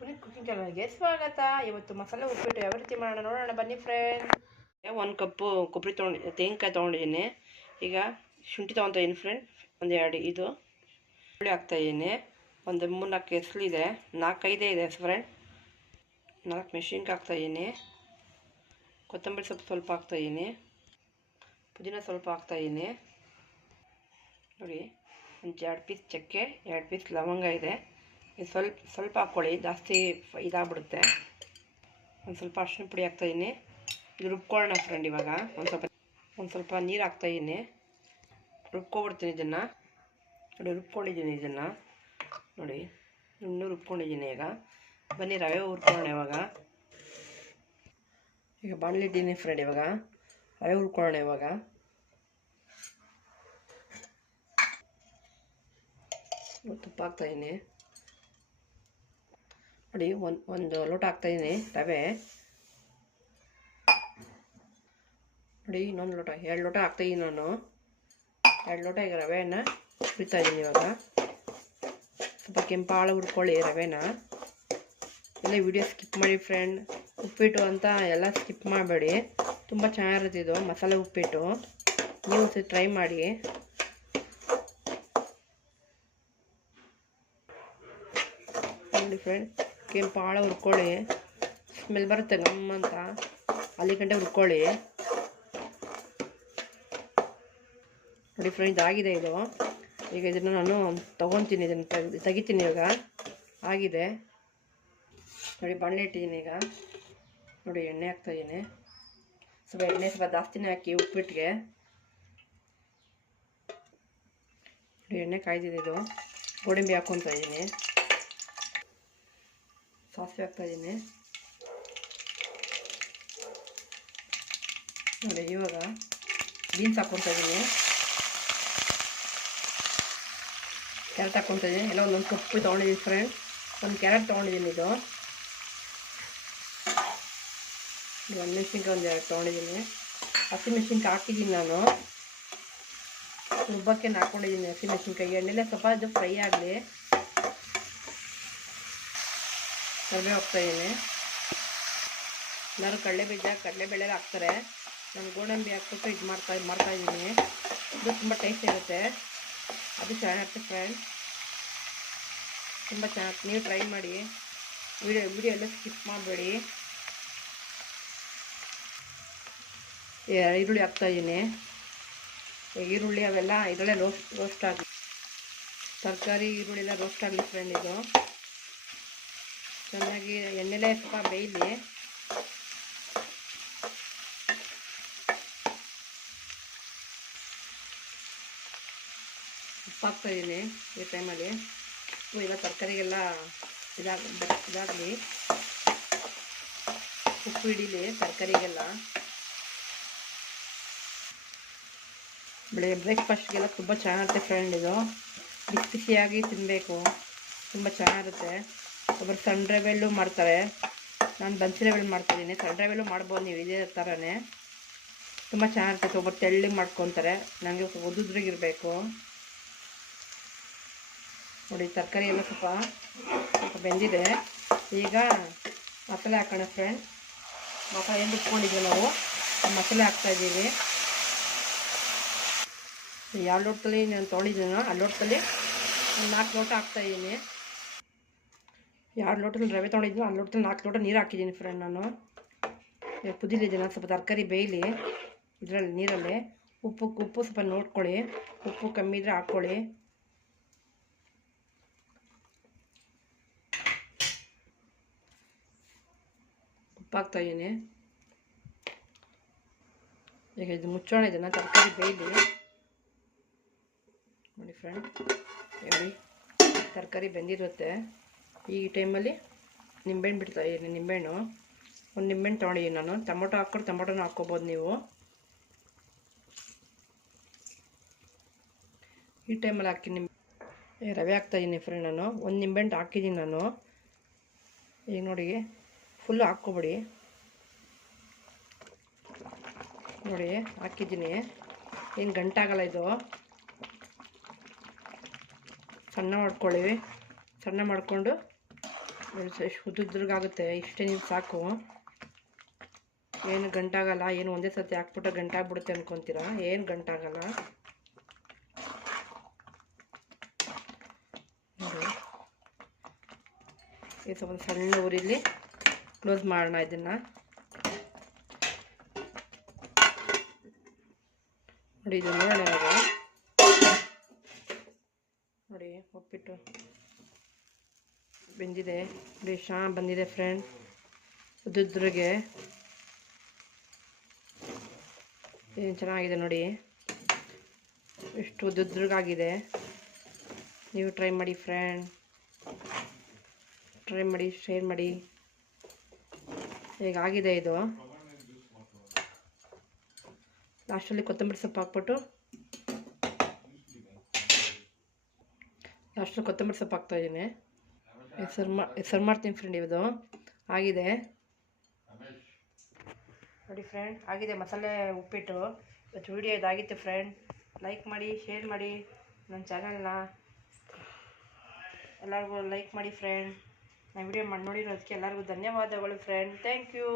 Puneeth cooking ಚಾನಲ್ಗೆ ಸ್ವಾಗತ. ಇವತ್ತು ಮಸಾಲೆ ಉಪ್ಪಿಟ್ಟು ಯಾವ ರೀತಿ ಮಾಡೋಣ ನೋಡೋಣ, ಬನ್ನಿ ಫ್ರೆಂಡ್ ಒಂದು ಕಪ್ಪು ಕೊಬ್ಬರಿ ತೊಗೊಂಡು ತೆಂಗಿನಕಾಯಿ ತೊಗೊಂಡಿದ್ದೀನಿ. ಈಗ ಶುಂಠಿ ತೊಗೊತಾ ಇದ್ದೀನಿ ಫ್ರೆಂಡ್ ಒಂದು ಎರಡು, ಇದು ಹುಳಿ ಹಾಕ್ತಾಯಿದ್ದೀನಿ. ಒಂದು ಮೂರು ನಾಲ್ಕು ಹೆಸ್ಲಿದೆ ನಾಲ್ಕೈದೇ ಇದೆ ಫ್ರೆಂಡ್ ನಾಲ್ಕು ಮೆಣಸಿನ್ಕಾಯಿ ಹಾಕ್ತಾಯಿದ್ದೀನಿ. ಕೊತ್ತಂಬರಿ ಸೊಪ್ಪು ಸ್ವಲ್ಪ ಹಾಕ್ತಾಯಿದ್ದೀನಿ. ಪುದೀನ ಸ್ವಲ್ಪ ಹಾಕ್ತಾಯಿದ್ದೀನಿ. ನೋಡಿ, ಒಂದು ಎರಡು ಪೀಸ್ ಚಕ್ಕೆ, ಎರಡು ಪೀಸ್ ಲವಂಗ ಇದು. ಸ್ವಲ್ಪ ಸ್ವಲ್ಪ ಹಾಕ್ಕೊಳ್ಳಿ, ಜಾಸ್ತಿ ಇದಾಗ್ಬಿಡುತ್ತೆ. ಒಂದು ಸ್ವಲ್ಪ ಅರಿಶಿನ ಪುಡಿ ಹಾಕ್ತಾಯಿದ್ದೀನಿ ಇದು ರುಬ್ಕೊಳ್ಳೋಣ ಫ್ರೆಂಡ್ ಇವಾಗ. ಒಂದು ಸ್ವಲ್ಪ ಒಂದು ಸ್ವಲ್ಪ ನೀರು ಹಾಕ್ತಾಯಿದ್ದೀನಿ ರುಬ್ಕೊಬಿಡ್ತೀನಿ ಇದನ್ನು. ನೋಡಿ, ರುಬ್ಕೊಂಡಿದ್ದೀನಿ ಇದನ್ನು. ನೋಡಿ, ಇನ್ನೂ ರುಬ್ಕೊಂಡಿದ್ದೀನಿ ಈಗ. ಬನ್ನಿ, ರವೆ ಹುರ್ಕೊಳ್ಳೋಣ ಇವಾಗ. ಈಗ ಬಾಣಲಿದ್ದೀನಿ ಫ್ರೆಂಡ್ ಇವಾಗ. ರವೆ ಹುರ್ಕೊಳ್ಳೋಣ ಇವಾಗ. ತುಪ್ಪ ಹಾಕ್ತಾಯಿದ್ದೀನಿ ನೋಡಿ, ಒಂದು ಒಂದು ಲೋಟ ಹಾಕ್ತಾಯಿದ್ದೀನಿ ರವೆ. ನೋಡಿ, ಇನ್ನೊಂದು ಲೋಟ, ಎರಡು ಲೋಟ ಹಾಕ್ತಾಯಿದ್ದೀನಿ ನಾನು. ಎರಡು ಲೋಟ ಈಗ ರವೆಯನ್ನು ಇದ್ದೀನಿ ಇವಾಗ. ಸ್ವಲ್ಪ ಕೆಂಪಾಳ ಹುರ್ಕೊಳ್ಳಿ ರವೆನ. ಎಲ್ಲ ವಿಡಿಯೋ ಸ್ಕಿಪ್ ಮಾಡಿ ಫ್ರೆಂಡ್ ಉಪ್ಪಿಟ್ಟು ಅಂತ ಎಲ್ಲ ಸ್ಕಿಪ್ ಮಾಡಬೇಡಿ. ತುಂಬ ಚೆನ್ನಾಗಿರುತ್ತೆ ಇದು, ಮಸಾಲೆ ಉಪ್ಪಿಟ್ಟು. ನೀವು ಟ್ರೈ ಮಾಡಿ. ನೋಡಿ ಫ್ರೆಂಡ್ ಕೆಂಪಾಳ ಹುರ್ಕೊಳ್ಳಿ. ಸ್ಮೆಲ್ ಬರುತ್ತೆ ಗಮ್ ಅಂತ ಅಲ್ಲಿ ಗಂಟೆ ಹುರ್ಕೊಳ್ಳಿ. ನೋಡಿ ಫ್ರೆಂಡ್ ಆಗಿದೆ ಇದು. ಈಗ ಇದನ್ನು ನಾನು ತೊಗೊತೀನಿ, ಇದನ್ನು ತೆಗ್, ತೆಗಿತೀನಿ ಇವಾಗ. ಆಗಿದೆ. ನೋಡಿ, ಬಣ್ಣ ಇಟ್ಟಿದ್ದೀನಿ ಈಗ. ನೋಡಿ, ಎಣ್ಣೆ ಹಾಕ್ತಾಯಿದ್ದೀನಿ ಸ್ವಲ್ಪ ಎಣ್ಣೆ ಸ್ವಲ್ಪ ಜಾಸ್ತಿನೇ ಹಾಕಿ ಉಪ್ಪಿಟ್ಟಿಗೆ ನೋಡಿ, ಎಣ್ಣೆ ಕಾಯ್ದಿದೆ ಇದು. ಗೋಡಂಬಿ ಹಾಕ್ಕೊತಾ ಸಾಸಿವೆ ಹಾಕ್ತಾಯಿದ್ದೀನಿ ನೋಡಿ ಇವಾಗ ಬೀನ್ಸ್ ಹಾಕ್ಕೊತಾ ಇದ್ದೀನಿ ಕ್ಯಾರೆಟ್ ಹಾಕ್ಕೊತಾ ಇದ್ದೀನಿ ಎಲ್ಲ ಒಂದೊಂದು ಸೊಪ್ಪು ತೊಗೊಂಡಿದ್ದೀನಿ ಫ್ರೆಂಡ್ ಒಂದು ಕ್ಯಾರೆಟ್ ತೊಗೊಂಡಿದ್ದೀನಿ ಇದು ಒಂದು ಮೆಣಸಿನ್ಕಾಯಿ ಒಂದು ಎರಡು ತೊಗೊಂಡಿದ್ದೀನಿ ಹಸಿಮೆಣ್ಸಿನ್ಕಾಯಿ ಹಾಕಿದ್ದೀನಿ ನಾನು ರುಬ್ಬಕ್ಕೆ ಹಾಕ್ಕೊಂಡಿದ್ದೀನಿ ಹಸಿಮೆಣ್ಸಿನ್ಕಾಯಿ ಎಣ್ಣೆಲೆ ಸ್ವಲ್ಪ ಅದು ಫ್ರೈ ಆಗಲಿ ಕರಿಬೇವು ಹೋಗ್ತಾಯಿದ್ದೀನಿ ಎಲ್ಲರೂ ಕಡಲೆಬೀಜ ಕಡಲೆಬೇಳೆ ಹಾಕ್ತಾರೆ. ನಾನು ಗೋಡಂಬಿ ಹಾಕ್ಬಿಟ್ಟು ಇದು ಮಾಡ್ತಾ ಮಾಡ್ತಾಯಿದ್ದೀನಿ ಇದು ತುಂಬ ಟೇಸ್ಟ್ ಇರುತ್ತೆ. ಅದು ಚೆನ್ನಾಗಿರುತ್ತೆ ಫ್ರೆಂಡ್ ತುಂಬ ಚೆನ್ನಾಗಿ ನೀವು ಟ್ರೈ ಮಾಡಿ. ವಿಡಿಯೋ ವಿಡಿಯೋ ಎಲ್ಲ ಸ್ಕಿಪ್ ಮಾಡಬೇಡಿ. ಈರುಳ್ಳಿ ಹಾಕ್ತಾಯಿದ್ದೀನಿ ಈರುಳ್ಳಿ ಅವೆಲ್ಲ ಇದರಲ್ಲೇ ರೋಸ್ಟ್ ರೋಸ್ಟ್ ಆಗಲಿ ತರಕಾರಿ, ಈರುಳ್ಳಿ ಎಲ್ಲ ರೋಸ್ಟ್ ಆಗಲಿ ಫ್ರೆಂಡ್ ಇದು. ಚೆನ್ನಾಗಿ ಎಣ್ಣೆಲೆ ಸ್ವಲ್ಪ ಬೇಯಲಿ ಉಪ್ಪಾಕ್ತಾಯಿದ್ದೀನಿ ಈ ಟೈಮಲ್ಲಿ. ಈಗ ತರಕಾರಿಗೆಲ್ಲ ಇದಾಗ ಇದಾಗಲಿ. ಉಪ್ಪು ಹಿಡೀಲಿ ತರಕಾರಿಗೆಲ್ಲ. ಬೆಳಗ್ಗೆ ಬ್ರೇಕ್ಫಾಸ್ಟ್ಗೆಲ್ಲ ತುಂಬ ಚೆನ್ನಾಗಿರುತ್ತೆ ಫ್ರೆಂಡ್ ಇದು. ಬಿಸಿ ಬಿಸಿಯಾಗಿ ತಿನ್ನಬೇಕು ತುಂಬ ಚೆನ್ನಾಗಿರುತ್ತೆ. ಒಬ್ಬರು ಸಣ್ಣ ರವೆಲ್ಲೂ ಮಾಡ್ತಾರೆ. ನಾನು ಬನ್ಸಿ ರವೆಲ್ಲಿ ಮಾಡ್ತಾಯಿದ್ದೀನಿ ಸಣ್ಣ ರವೆಲ್ಲೂ ಮಾಡ್ಬೋದು ನೀವು ಇದೇ ಥರನೇ. ತುಂಬ ಚೆನ್ನಾಗಿರ್ತೈತೆ. ಒಬ್ಬರು ತೆಳ್ಳಗೆ ಮಾಡ್ಕೊತಾರೆ. ನನಗೆ ಸ್ವಲ್ಪ ಉದುದ್ರಿಗಿರಬೇಕು ನೋಡಿ, ತರಕಾರಿ ಎಲ್ಲ ಸ್ವಲ್ಪ ಸ್ವಲ್ಪ ಬೆಂದಿದೆ. ಈಗ ಮಸಾಲೆ ಹಾಕೋಣ ಫ್ರೆಂಡ್ ಮಸಾಲೆ ಏನು ಬಿಟ್ಕೊಂಡಿದ್ವಿ ನಾವು? ಮಸಾಲೆ ಹಾಕ್ತಾಯಿದ್ದೀವಿ ಯಾವ ಲೋಟದಲ್ಲಿ ನಾನು ತೊಗೊಂಡಿದ್ದೀನೋ ಆ ಲೋಟದಲ್ಲಿ ನಾಲ್ಕು ಲೋಟ ಹಾಕ್ತಾಯಿದ್ದೀನಿ ಎರಡು ಲೋಟದಲ್ಲಿ ರವೆ ತೊಗೊಂಡಿದ್ದೀನಿ ಆ ಲೋಟದಲ್ಲಿ ನಾಲ್ಕು ಲೋಟ ನೀರು ಹಾಕಿದ್ದೀನಿ ಫ್ರೆಂಡ್ ನಾನು. ಈಗ ಕುದಿಲಿದ್ದೀನಿ ಸ್ವಲ್ಪ ತರಕಾರಿ ಬೇಯಲಿ. ಇದರಲ್ಲಿ ನೀರಲ್ಲಿ ಉಪ್ಪು ಉಪ್ಪು ಸ್ವಲ್ಪ ನೋಡ್ಕೊಳ್ಳಿ. ಉಪ್ಪು ಕಮ್ಮಿ ಇದ್ರೆ ಹಾಕ್ಕೊಳ್ಳಿ. ಉಪ್ಪು ಈಗ ಇದು ಮುಚ್ಚೋಣ ಇದನ್ನು, ತರಕಾರಿ ಬೇಯಲಿ. ನೋಡಿ ಫ್ರೆಂಡ್ ಹೇಳಿ ತರಕಾರಿ ಬೆಂದಿರುತ್ತೆ. ಈ ಟೈಮಲ್ಲಿ ನಿಂಬೆಹಣ್ಣು ಬಿಡ್ತಾ ನಿಂಬೆಹಣ್ಣು. ಒಂದು ನಿಂಬೆಹಣ್ಣು ತೊಗೊಂಡಿದ್ದೀನಿ ನಾನು. ಟೊಮೊಟೊ ಹಾಕ್ಕೊಂಡು ಟೊಮೊಟೊನ ಹಾಕ್ಕೋಬೋದು ನೀವು. ಈ ಟೈಮಲ್ಲಿ ಹಾಕಿ ನಿಂಬೆ ರವೆ ಹಾಕ್ತಾಯಿದ್ದೀನಿ ಫ್ರೆಂಡ್ ನಾನು. ಒಂದು ನಿಂಬೆಹಣ್ಣು ಹಾಕಿದ್ದೀನಿ ನಾನು. ಈಗ ನೋಡಿ ಫುಲ್ ಹಾಕ್ಕೊಬಿಡಿ. ನೋಡಿ ಹಾಕಿದ್ದೀನಿ ಏನು ಗಂಟಾಗಲ್ಲ ಇದು. ಸಣ್ಣ ಮಾಡ್ಕೊಳ್ಳಿ. ಸಣ್ಣ ಮಾಡಿಕೊಂಡು ಎಷ್ಟು ಉದ್ದುದ್ರಗಾಗುತ್ತೆ ಇಷ್ಟೇ ನೀವು ಸಾಕು. ಏನು ಗಂಟಾಗಲ್ಲ, ಏನು ಒಂದೇ ಸತಿ ಹಾಕ್ಬಿಟ್ಟು ಗಂಟಾಗ್ಬಿಡುತ್ತೆ ಅನ್ಕೊತೀರಾ? ಏನು ಗಂಟಾಗಲ್ಲ? ನೋಡಿ. ಈ ಸ್ವಲ್ಪ ಸಣ್ಣ ಊರಿಲಿ ಕ್ಲೋಸ್ ಮಾಡೋಣ ಇದನ್ನು. ನೋಡಿ, ಇದು ನೋಡೋಣ ನೋಡಿ ಉಪ್ಪಿಟ್ಟು ಬೆಂದಿದೆ ನೋಡಿ ಶಾ ಬಂದಿದೆ ಫ್ರೆಂಡ್ ಉದ್ದುದ್ರಿಗೆ ಏನು ಚೆನ್ನಾಗಿದೆ ನೋಡಿ. ಎಷ್ಟು ಉದ್ದುದ್ರಿಗಾಗಿದೆ ನೀವು ಟ್ರೈ ಮಾಡಿ ಫ್ರೆಂಡ್ ಟ್ರೈ ಮಾಡಿ ಶೇರ್ ಮಾಡಿ. ಹೇಗಾಗಿದೆ ಇದು? ಲಾಸ್ಟಲ್ಲಿ ಕೊತ್ತಂಬರಿ ಸೊಪ್ಪು ಹಾಕ್ಬಿಟ್ಟು. ಲಾಸ್ಟಲ್ಲಿ ಕೊತ್ತಂಬರಿ ಸೊಪ್ಪು ಹಾಕ್ತಾ ಹೆಸರು ಮಾಡ್ತೀನಿ ಫ್ರೆಂಡ್ ಇದು ಆಗಿದೆ. ನೋಡಿ ಫ್ರೆಂಡ್ ಆಗಿದೆ ಮಸಾಲೆ ಉಪ್ಪಿಟ್ಟು. ಇವತ್ತು ವಿಡಿಯೋ ಇದಾಗಿತ್ತು ಫ್ರೆಂಡ್ ಲೈಕ್ ಮಾಡಿ ಶೇರ್ ಮಾಡಿ. ನನ್ನ ಚಾನಲ್ನ ಎಲ್ಲರಿಗೂ ಲೈಕ್ ಮಾಡಿ ಫ್ರೆಂಡ್ ನಾನು ವಿಡಿಯೋ ಮಾಡಿ ನೋಡಿರೋದಕ್ಕೆ ಎಲ್ಲರಿಗೂ ಧನ್ಯವಾದಗಳು ಫ್ರೆಂಡ್ ಥ್ಯಾಂಕ್ ಯು